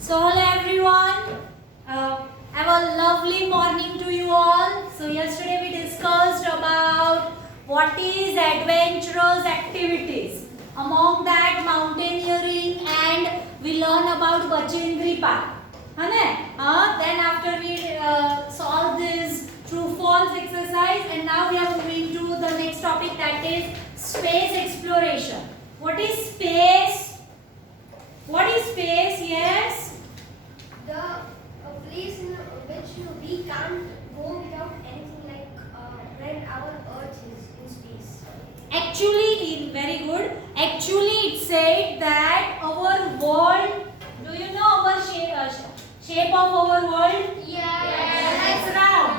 So hello everyone, have a lovely morning to you all. So yesterday we discussed about what is adventurous activities. Among that mountaineering and we learn about Bachendri Park. Then after we solve this true false exercise and now we are moving to the next topic, that is space exploration. What is space? What is space? Yes. The place in which we can't go without anything, like when our Earth is in space. Actually, very good. Actually, it said that our world. Do you know our shape of our world? Yes. It's round.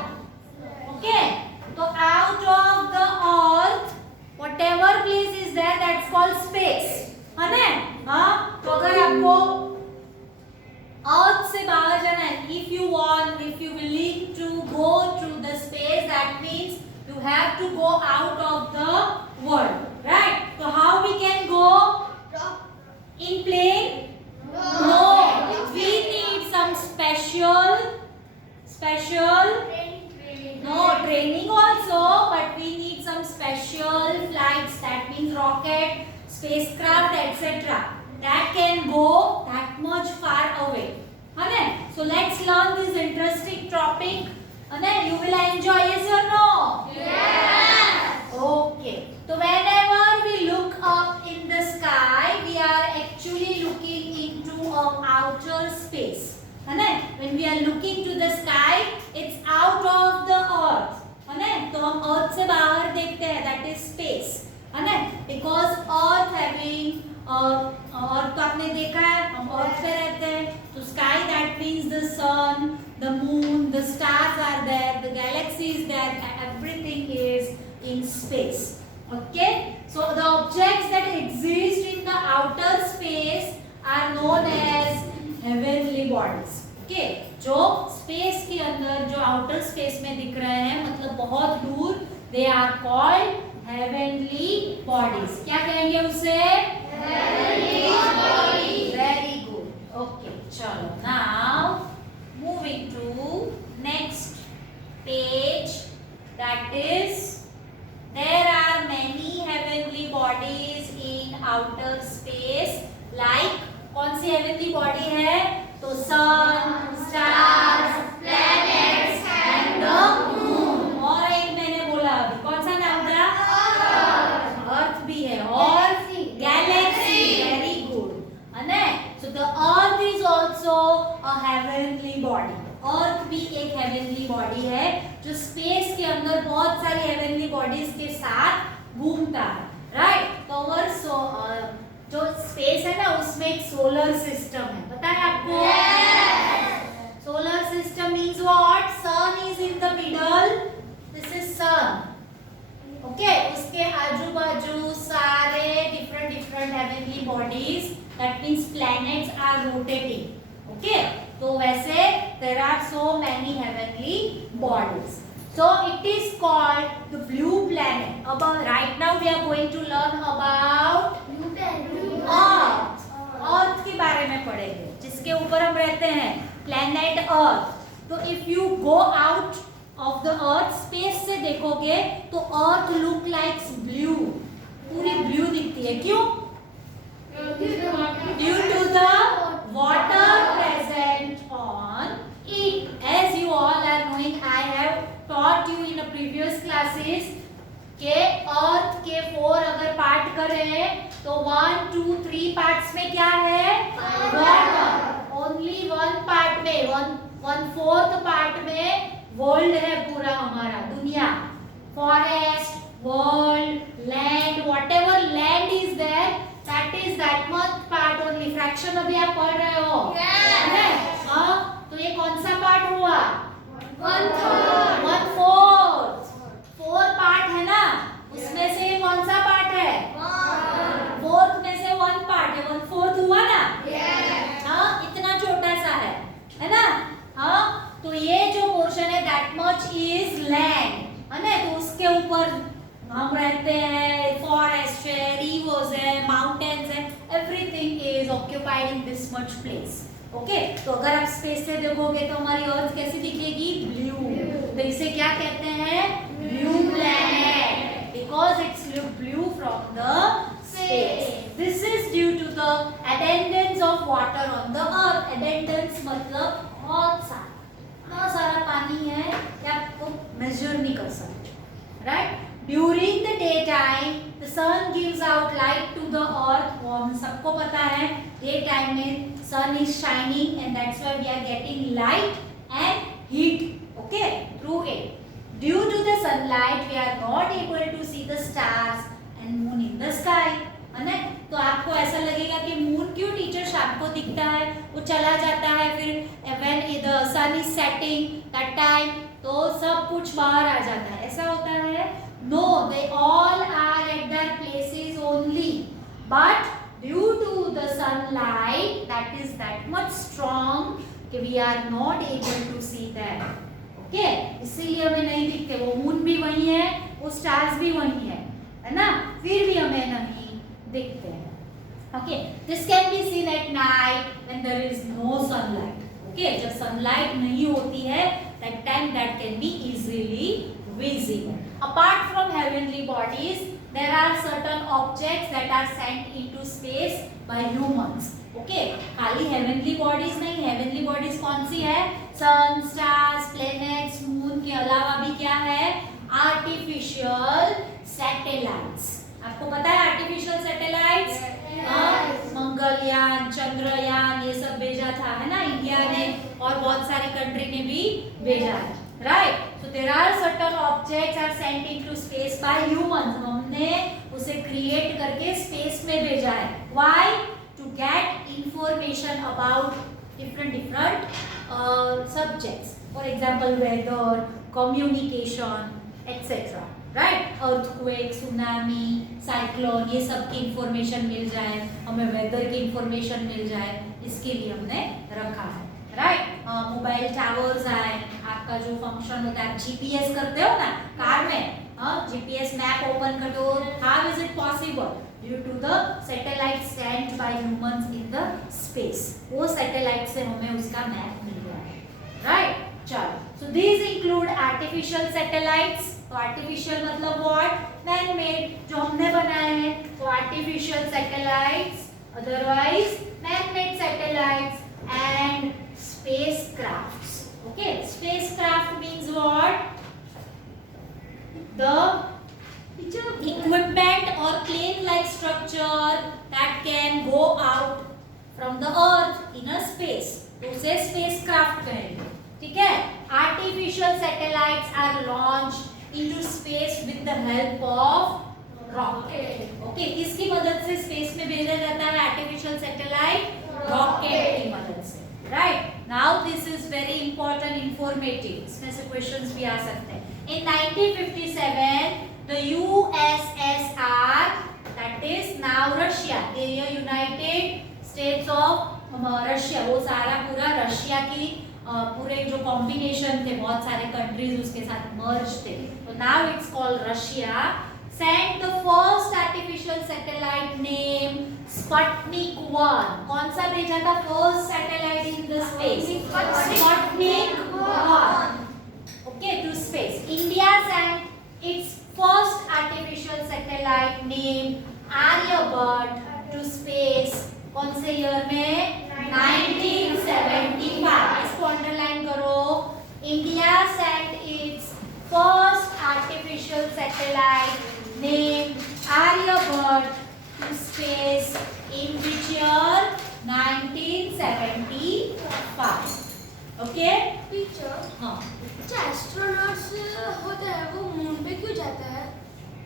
Okay. So out of the Earth, whatever place is there, that's called space. है ना? हाँ. तो अगर आपको अर्थ से बाहर जाना है, if you willing to go to the space, that means you have to go out of the world, right? So how we can go? In plane? No. We need some special training also, but we need some special flights, that means rocket, spacecraft, etc. that can go that much far away. So let's learn this interesting topic. You will enjoy, yes or no? Yes. Okay. So whenever we look up in the sky, we are actually looking into outer space. When we are looking to the sky, it's out of the earth. तो हम earth से बाहर देखते हैं, that is space. Because earth having अर्थ तो आपने देखा है, हम अर्थ पे रहते हैं. तो sky, that means the sun, the moon, the stars are there, the galaxy is there, everything is in space. Okay, so the objects that exist in the outer space are known as heavenly bodies. Okay, जो space के अंदर, जो outer space में दिख रहे हैं, मतलब बहुत दूर, they are called heavenly bodies. क्या कहेंगे उसे? Very good. Okay, chalo. Now moving to next page. That is, there are many heavenly bodies in outer space. Like कौन सी heavenly body है? तो sun, stars, planets and the moon. और एक मैंने बोला अभी, कौन सा नाम था? अर्थ भी है और galaxy. Very good. So the earth is also a heavenly body. अर्थ भी एक heavenly body है जो स्पेस के अंदर बहुत सारी heavenly bodies के साथ घूमता है, right? तो जो स्पेस है ना, उसमें एक सोलर सिस्टम है, पता है आपको? Solar system means what? Sun is in the middle. This is sun. Okay, उसके आजू बाजू सारे different heavenly bodies, that means planets are rotating. Okay, तो वैसे there are so many heavenly bodies. So it is called the blue planet. अब right now we are going to learn about Earth. Earth के बारे में पढ़ेंगे, जिसके ऊपर हम रहते हैं, planet Earth. तो if you go out of the earth, space से देखोगे तो earth look like blue, पूरी blue दिखती है. क्यों? Due to the water present on it. As you all are knowing, I have taught you in a previous classes के earth के 4 अगर पार्ट करें तो 1, 2, 3 पार्ट्स में क्या है? वाटर. ओनली 1 पार्ट में, 1/4 पार्ट में वर्ल्ड है पूरा हमारा, दुनिया. Forest, world, land, whatever land is there, that is that much part only. Fraction अभी आप पढ़ रहे हो, तो ये कौन सा पार्ट हुआ? 1/4. 4 पार्ट है ना, उसमें से कौन सा पार्ट है? 4th में से 1 पार्ट है, 1/4 हुआ ना. इतना छोटा सा है ना. तो ये जो पोर्शन है, दैट मच इज लैंड, है ना. तो उसके ऊपर हम रहते हैं, फॉरेस्ट है, रिवर्स है, माउंटेन्स है, everything is occupied in this much place. Okay तो अगर आप स्पेस से देखोगे तो हमारी अर्थ कैसी दिखेगी, ब्लू। तो इसे क्या कहते हैं, blue planet, because it's blue from the space. This is due to the attendance of water on the earth. Attendance मतलब बहुत सारा पानी है, या आपको मेजर नहीं कर सकते, right. During the daytime, the sun gives out light to the earth. वो हम सबको पता है, daytime में sun is shining and that's why we are getting light and heat, okay, through it. Due to the sunlight, we are not able to see the stars and moon in the sky. है ना? तो आपको ऐसा लगेगा कि moon क्यों teacher शाम को दिखता है, वो चला जाता है, फिर when the sun is setting that time तो सब कुछ बाहर आ जाता है, ऐसा होता है? No, they all are at their places only, but due to the sunlight that is that much strong कि we are not able to see them, okay? इसीलिए हमें नहीं दिखते। वो मून भी वही है, वो स्टार्स भी वही है ना, फिर भी हमें नहीं दिखते हैं। Okay, this can be seen at night when there is no sunlight. Okay, जब sunlight नहीं होती है, that time that can be easily visible. Apart from heavenly bodies, there are certain objects that are sent into space by humans. Okay, खाली heavenly bodies नहीं, heavenly bodies कौन सी है? Sun, stars, planets, moon के अलावा भी क्या है? Artificial satellites. आपको पता है आर्टिफिशियल सैटेलाइट्स? मंगलयान, चंद्रयान ये सब भेजा था, है ना, इंडिया ने, और बहुत सारी कंट्री ने भी भेजा है, right. So there are certain objects are sent into space by humans. हमने उसे क्रिएट करके स्पेस में भेजा है। Why? To get information about different subjects, for example weather, communication etcetera, right. Earthquake, tsunami, cyclone ये सब की इंफॉर्मेशन मिल जाए, हमें वेदर की इंफॉर्मेशन मिल जाए, इसके लिए हमने रखा है, राइट। मोबाइल टावर्स आए, आपका जो फंक्शन होता है, आप जीपीएस करते हो ना कार में, जीपीएस मैप ओपन करते हो, how is it possible? Due to the satellite sent by humans in the space. वो सैटेलाइट से हमें उसका मैप मिल रहा है, राइट। चलो, so these include artificial satellites. तो आर्टिफिशियल मतलब व्हाट? मैन मेड, जो हमने बनाए हैं, तो artificial satellites, otherwise man made satellites and spacecrafts. Okay, spacecraft means what? The equipment or plane-like structure that can go out from the earth in a space. तो उसे spacecraft कहेंगे, ठीक है। Artificial satellites are launched into space with the help of rocket. Okay, किसकी मदद से space में भेजा जाता है आर्टिफिशियल सैटेलाइट? रॉकेट की मदद से, right? Now this is very important, informative. इसमें से questions भी आ सकते हैं। In 1957, the USSR, that is now Russia, the United States of Russia, वो सारा पूरा रशिया की पूरे जो कॉम्बिनेशन थे, बहुत सारे कंट्रीज उसके साथ मर्ज थे, तो now it's called Russia, sent the first artificial satellite named Sputnik 1. कौन सा भेजा था first satellite in the space? Sputnik 1. Okay, to space. India sent its first artificial satellite named Aryabhat to space. कौन से ईयर में? 1975. इसको underline करो। India sent its first artificial satellite named Aryabhat to space in which year? 1975. Okay? Teacher, हाँ। जो astronauts होते हैं वो मून पे क्यों जाता है?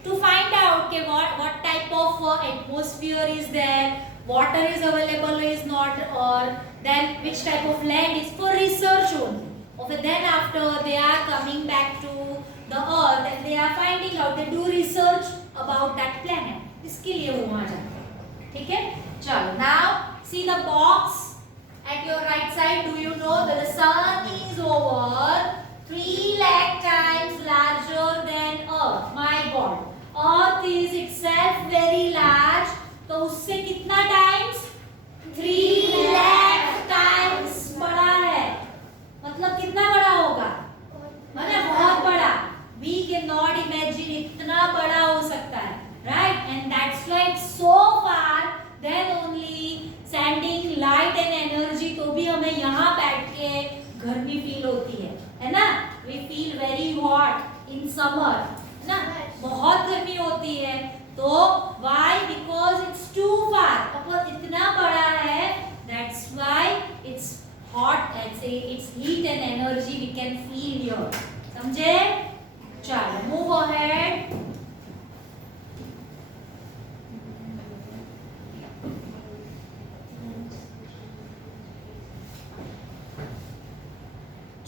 To find out के what type of atmosphere is there, water is available is not, or then which type of land is, for research only. Okay, then after they are coming back to the earth and they are finding out, they do research about that planet. इसके लिए वो वहाँ जाते हैं, ठीक है। चलो, now see the box at your right side. Do you know that the sun is over 3 lakh times larger than earth? My God, earth is itself very large, तो उससे कितना times? 3 lakh times गर्मी feel होती है ना, we feel very hot in summer, है ना, बहुत गर्मी होती है। तो why? Because it's too far, और इतना बड़ा है, that's why it's hot and say it's heat and energy we can feel here. समझे? चलो move ahead.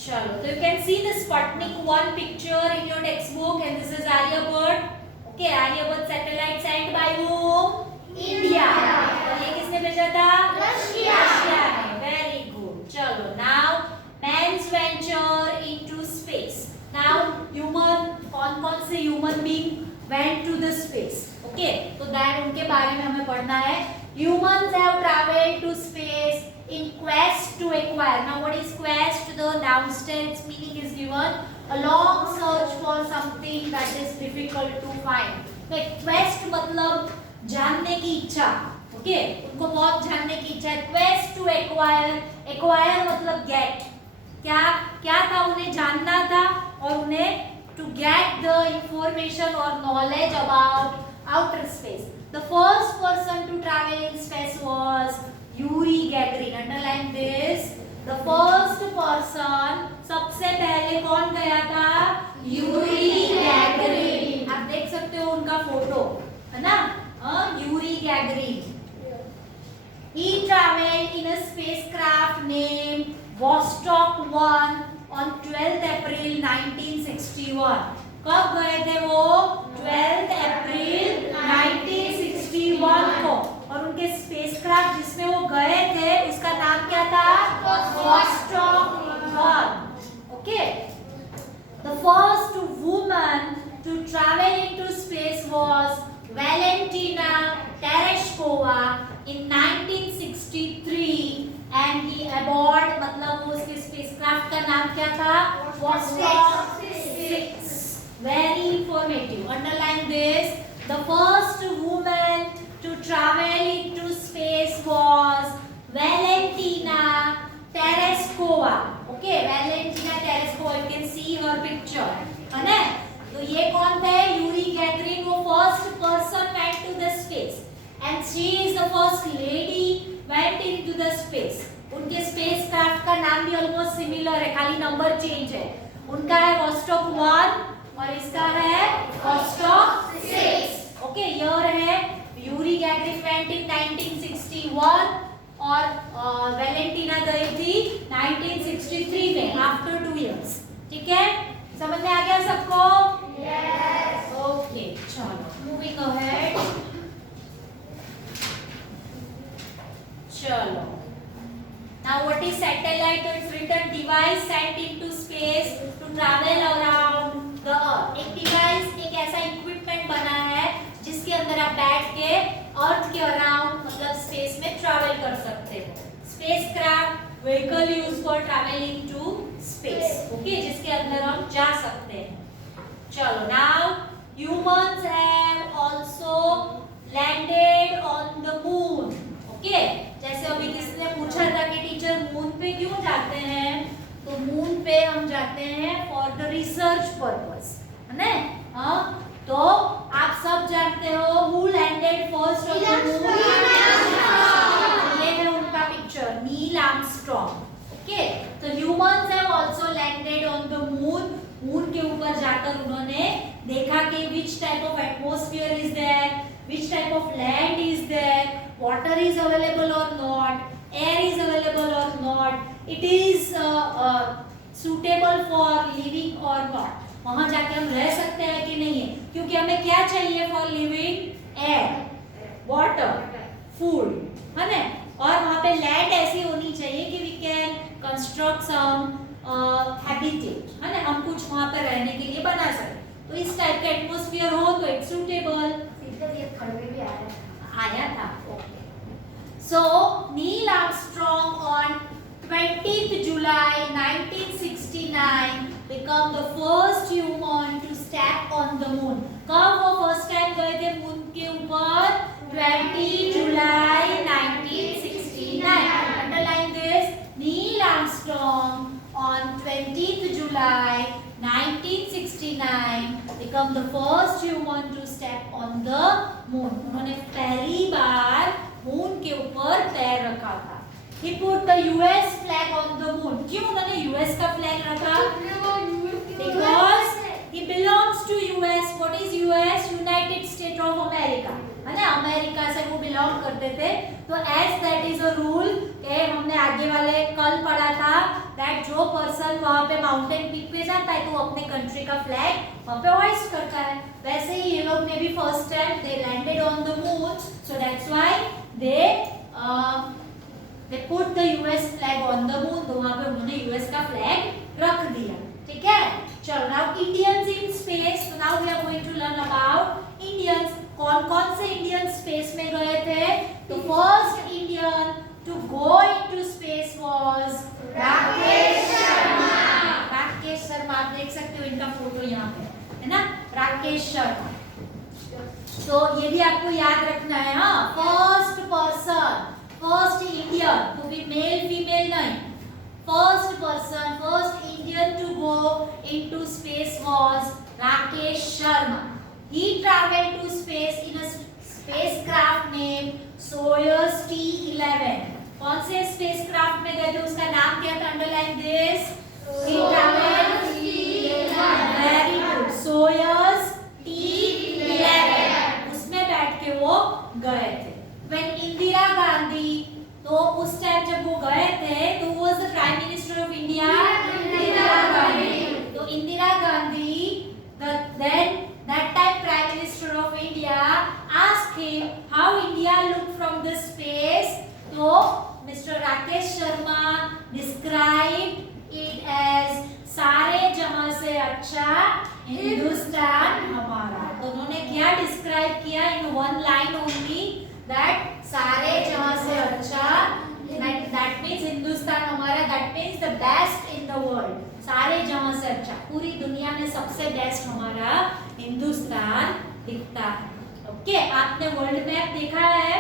चलो, तो you can see the Sputnik 1 picture in your textbook, and this is Aryabhat. Okay, Aryabhat satellite sent by whom? India. और ये किसने भेजा था? Russia. Russia ने. Very good. चलो, now man's venture into space. Now human, कौन-कौन से human being went to the space? Okay, तो that उनके बारे में हमें पढ़ना है. Humans have traveled to space in quest to acquire. Now what is quest? The downstairs meaning is given, a long search for something that is difficult to find. तो quest मतलब जानने की इच्छा. ओके, उनको बहुत जानने की इच्छा है. quest to acquire, acquire मतलब get. क्या क्या था? उन्हें जानना था और उन्हें to get the information or knowledge about outer space. The first person to travel in space was Yuri Gagarin. Underline this. The first person, सबसे पहले कौन गया था? Yuri Gagarin. आप देख सकते हो उनका फोटो, है ना? Yuri Gagarin. He traveled in a spacecraft named Vostok 1 on 12th April 1961. कब गए थे वो? 12th अप्रैल 1961 को. और उनके स्पेसक्राफ्ट जिसमें वो गए थे उसका नाम क्या था? Vostok 1. Okay. The first woman to travel into space was Valentina Tereshkova in 1963 and he aboard मतलब वो उसके स्पेसक्राफ्ट का नाम क्या था? Vostok 6. Very informative. Underline this. The first woman to travel into space was Valentina Tereshkova. Okay, Valentina Tereshkova. You can see her picture. है ना? तो ये कौन थे? Yuri Gagarin. वो first person went to the space, and she is the first lady went into the space. उनके spacecraft का नाम भी almost similar है, खाली number change है. उनका है Vostok 1 और इसका है Vostok 6. ओके, ईयर है यूरी गैगरिन वेंट इन 1961 और वेलेंटिना गई थी 1963 में आफ्टर 2 इयर्स. ठीक है, समझ में आ गया सबको? यस. ओके, चलो मूविंग अहेड. चलो, now what is satellite? It's written device sent into space to travel around the earth. एक डिवाइस, एक ऐसा इक्विपमेंट बना है जिसके अंदर आप बैठ के अर्थ के अराउंड मतलब स्पेस में ट्रैवल कर सकते हो. Spacecraft vehicle use for travelling to space. Okay, जिसके अंदर हम जा सकते हैं. चलो, now humans have also landed on the moon. Okay, जैसे अभी किसी ने पूछा था कि टीचर मून पे क्यों जाते हैं, तो मून पे हम जाते हैं फॉर द रिसर्च पर्पस, है ना? हाँ, तो आप सब जानते हो who landed first on the moon? ये है उनका पिक्चर, नील आर्मस्ट्रॉन्ग. ओके, तो humans have also landed on the moon. Moon के ऊपर जाकर उन्होंने देखा कि which type of atmosphere is there, which type of land is there, water is available or not, air is available or not, it is suitable for living or not. वहां जाके हम रह सकते हैं कि नहीं है, क्योंकि हमें क्या चाहिए for living? Air, water, food, है ना? और वहां पे लैंड ऐसी होनी चाहिए कि we can construct some habitat, है ना? हम कुछ वहां पर रहने के लिए बना सकते. तो इस टाइप का एटमॉस्फेयर हो तो इट्स सूटेबल. आया था. Okay, so Neil Armstrong on 20th July 1969 become the first human to step on the moon. कब वो फर्स्ट टाइम गए थे मून के ऊपर? 20 जुलाई 1969. Underline this. Neil Armstrong on become the first human to step on the moon. उन्होंने पहली बार moon के ऊपर पैर रखा था. He put the US flag on the moon. क्यों उन्होंने US का फ्लैग रखा? Because he belongs to US. What is US? United States of America. है ना, अमेरिका से वो बिलोंग करते थे. तो as that is a rule, के हमने आगे वाले कल पढ़ा था that जो पर्सन वहाँ पे माउंटेन पीक पे जाता है तो वो अपने कंट्री का फ्लैग वहाँ पे होइस्ट करता है. वैसे ही ये लोग ने भी first time they landed on the moon, so that's why they put the US flag on the moon. तो वहाँ पे उन्होंने US का फ्लैग रख दिया. ठीक है, चलो. now Indians in space. so now we are going to learn about Indians. कौन-कौन से इंडियन स्पेस में गए थे? तो first Indian to go into space was Rakesh Sharma. Rakesh Sharma आप देख सकते हो, इनका फोटो यहाँ पे है ना, राकेश शर्मा. तो ये भी आपको याद रखना है. हाँ, फर्स्ट पर्सन, फर्स्ट इंडियन, तो भी मेल फीमेल नहीं, first person, first Indian to go into space was Rakesh Sharma. He traveled to space in a spacecraft named Soyuz T-11. कौन से स्पेसक्राफ्ट में गए थे, उसका नाम क्या था? Underline this. He traveled very good. Soyuz T-11 उसमें बैठ के वो गए थे. When Indira Gandhi, तो उस टाइम जब वो गए थे तो वो was the Prime Minister of India. Indira Gandhi. तो Indira Gandhi then that time Prime Minister of India asked him how India looked from the space. So Mr. Rakesh Sharma described it as सारे जहां से अच्छा हिंदुस्तान हमारा. तो उन्होंने क्या डिस्क्राइब किया in one line only that सारे जहां से अच्छा, that means हिंदुस्तान हमारा, that means the best in the world. सारे जहां से अच्छा, पूरी दुनिया में सबसे बेस्ट हमारा हिंदुस्तान दिखता है. ओके, आपने वर्ल्ड मैप देखा है?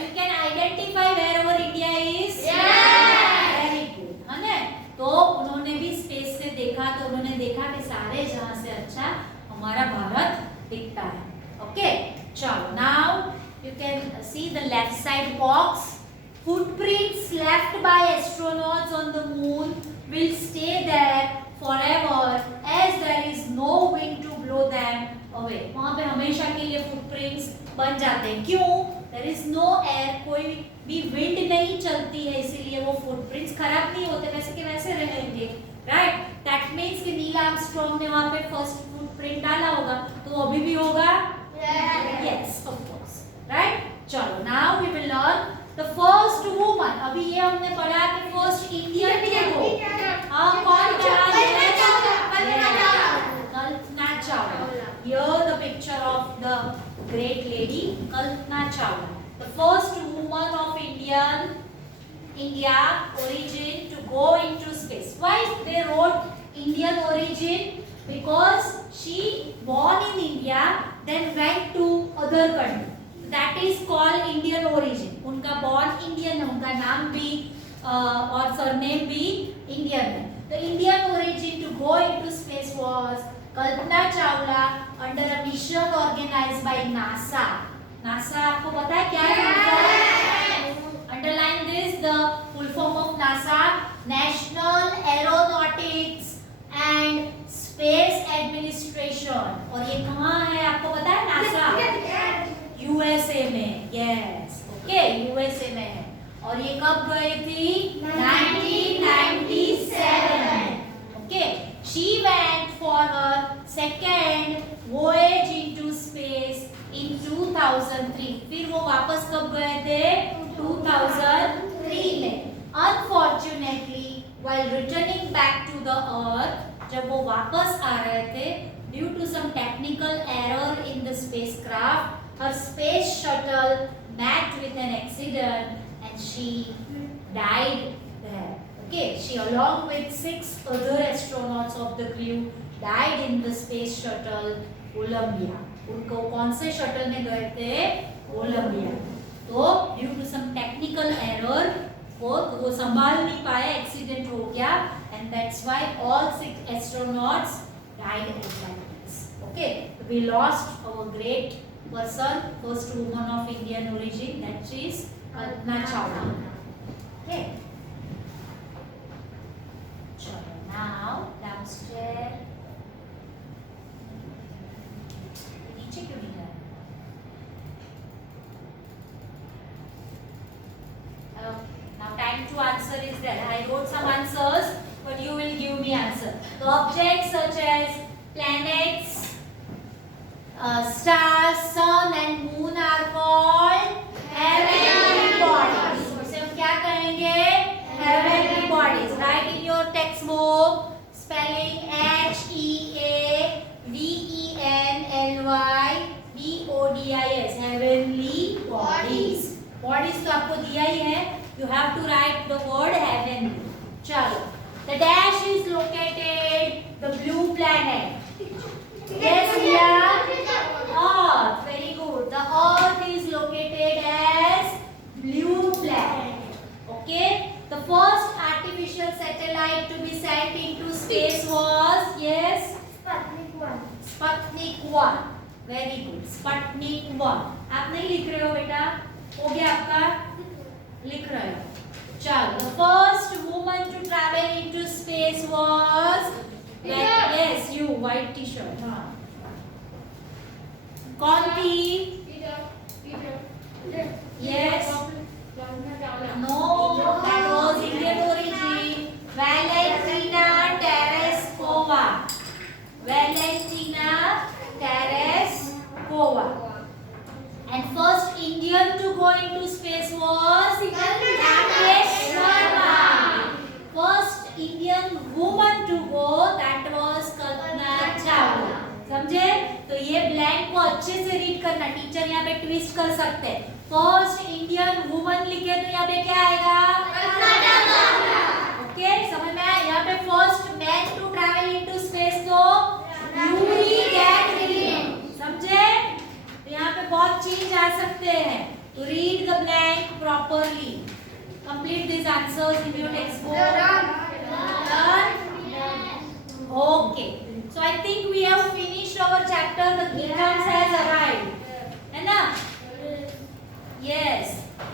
You can identify where over India is. Very good, है ना. तो उन्होंने भी स्पेस से देखा, तो उन्होंने देखा कि सारे जहां से अच्छा हमारा भारत दिखता है. ओके, चलो. Now you can see the left side box. Footprints left by astronauts on the moon will stay there forever as there is no wind to blow them away. वहाँ पे हमेशा के लिए footprints बन जाते हैं. क्यों? There is no air, कोई भी wind नहीं चलती है, इसीलिए वो footprints खराब नहीं होते, वैसे के वैसे रहेंगे. Right? That means कि नील आर्मस्ट्रॉन्ग ने वहाँ पे first footprint डाला होगा, तो अभी भी होगा. Yes, of course. Right? चलो. Now we will learn the first woman. अभी ये हमने पढ़ा कि first Indian को कौन Kalpana Chawla. Here the picture of the great lady Kalpana Chawla, the first woman of India origin to go into space. Why they wrote Indian origin? Because she born in India then went to other country. That is called Indian origin. उनका born Indian है, उनका नाम भी और surname भी Indian है. The Indian origin to go into space was Kalpana Chawla under a mission organized by NASA. NASA आपको पता है क्या है? Underline this, the full form of NASA, National Aeronautics and Space Administration. और ये कहाँ है आपको पता है? NASA USA में. Yes, okay, USA में है. और ये कब गई थी? 1997 में. Okay, she went for her second voyage into space in 2003. फिर वो वापस कब गए थे? 2003 में. Unfortunately, while returning back to the Earth, जब वो वापस आ रहे थे, due to some technical error in the spacecraft, her space shuttle met with an accident and she died there. Okay, she along with 6 other astronauts of the crew died in the space shuttle Columbia. उनको कौन से shuttle में गए थे? Columbia. तो due to some technical error वो संभाल नहीं पाए, एक्सीडेंट हो गया, and that's why all 6 astronauts died at that place. Okay, we lost our great person, first woman of Indian origin, that is Kalpana Chawla. Okay. Chalo, now downstairs. नीचे क्यों नहीं जा रहा? Okay. Now time to answer is there. I wrote some answers, but you will give me answer. The objects such as planets, stars, sun and moon are called heavenly bodies. इसे हम क्या कहेंगे? Heavenly bodies. Write in your textbook spelling HEAVENLY heavenly bodies. Bodies तो आपको दिया ही है. You have to write the word heavenly. चलो. The dash is located the blue planet. Yes, yeah. Earth. Very good. The Earth is located as blue planet. Okay. The first artificial satellite to be sent into space was yes. Sputnik 1. Sputnik 1. Very good. Sputnik 1. आप नहीं लिख रहे हो बेटा? हो गया आपका? लिख रहे हो. चलो. The first woman to travel into space was yes, you white t-shirt. हाँ. कौन थी? Yes. No, that was Indian origin. Valentina Tereshkova. Valentina Tereshkova. And first Indian to go into space was Rakesh Sharma. First Indian woman to go, that was Kalpana Chawla. समझे? तो ये blank को अच्छे से read करना. Teacher यहाँ पे twist कर सकते हैं. फर्स्ट इंडियन वुमन लिखे तो यहाँ पे क्या आएगा? ओके, समझ में आया? यहाँ पे first man to travel into space तो यूरी गैगरिन. समझे? तो यहाँ पे बहुत चेंज आ सकते हैं. तो read the blank properly. Complete this answers in your text book. Okay. So I think we have finished our chapter. The kingdoms has arrived. है ना? Yes.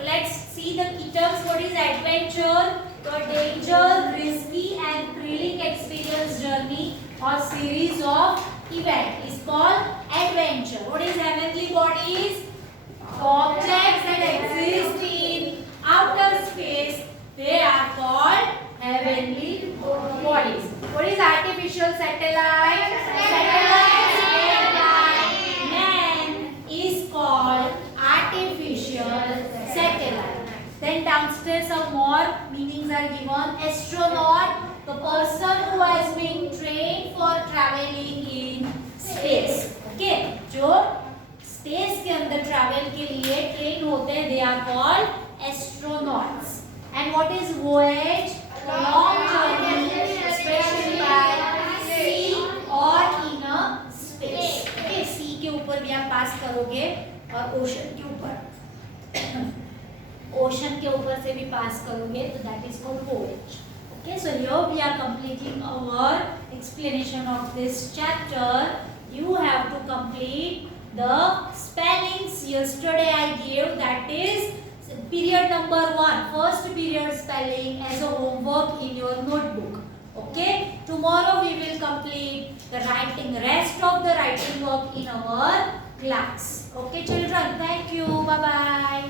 Let's see the kingdoms. What is adventure? So danger, risky and thrilling experience journey or series of event is called adventure. What is heavenly bodies? Objects that exist in outer space. They are called heavenly bodies. What is artificial satellite? Satellite made by man is called artificial satellite. Then downstairs some more meanings are given. Astronaut, the person who has been trained for traveling in space. Okay, जो space के अंदर travel के लिए train होते हैं, they are called astronauts. And what is voyage? Long journey, especially by sea or in a space. Okay, sea के ऊपर भी आप पास करोगे और ocean के ऊपर ocean के ऊपर से भी पास करोगे तो that is called voyage. Okay, so here we are completing our explanation of this chapter. You have to complete the spellings yesterday I gave, that is period number 1, first period spelling as a homework in your notebook. Okay, tomorrow we will complete the writing, rest of the writing work in our class. Okay children, thank you, bye bye.